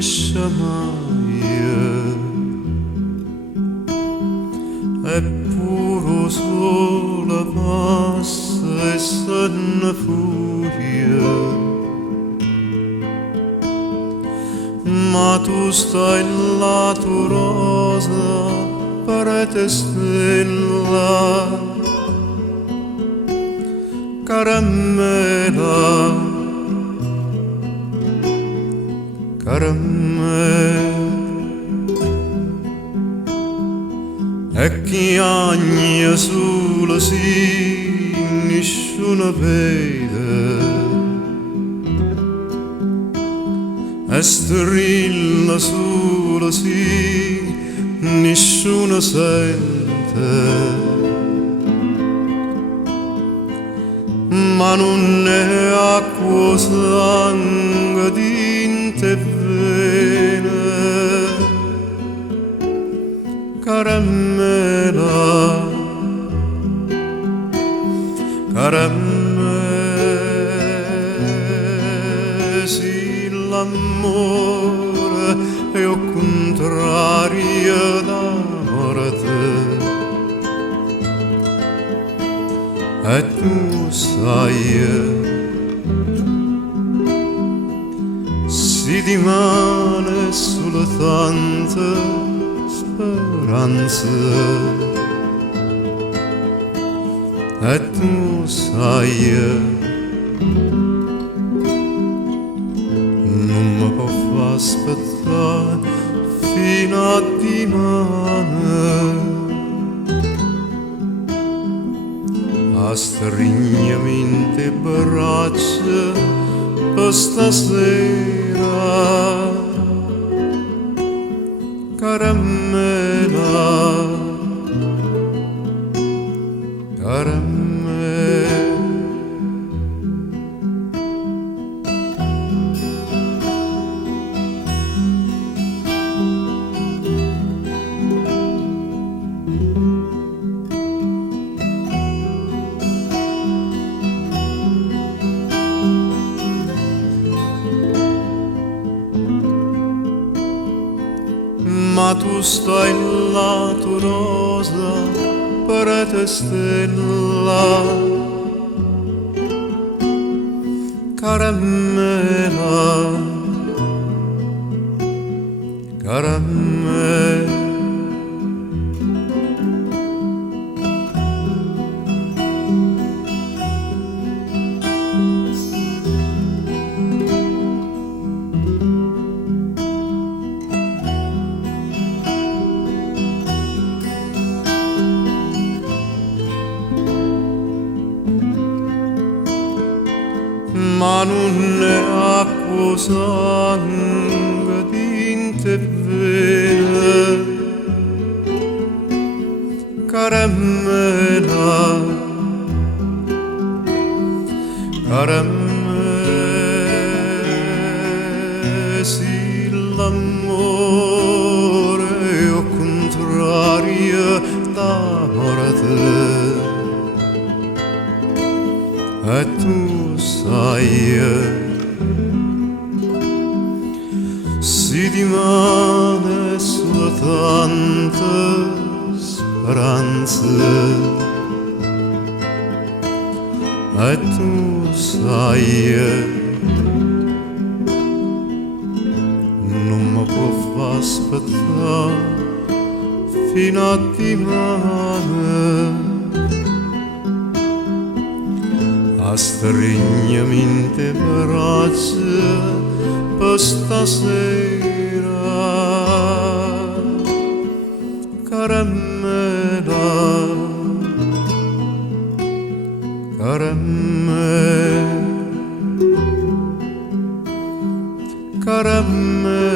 finisce mai, è puro sole passa e se ne furia, ma tu stai là, tu rosa, parete stella, caramella, caramella, e chi agna solo si nessuno vede, e strilla solo si nessuno sente, ma non è acqua sangue di te vene, caramella, caramella, sì l'amore è il contrario d'amore te, e tu sai si rimane solo tante speranze, e tu sai non mi può far aspettare fino a dimane, a stringermi in te braccia per stasera, caramella, caramella. Ma tu stai là, tu rosa, parete stella, caramella, caramella. Ma non è acqua sangue di te vene, caramella, caramella, sì l'amore è il contrario d'amore te, e tu sai si rimane sulle tante speranze, e tu sai non mi può far aspettare fino a dimane, a stringermi in te braccia per stasera, caramella, caramella, caramella.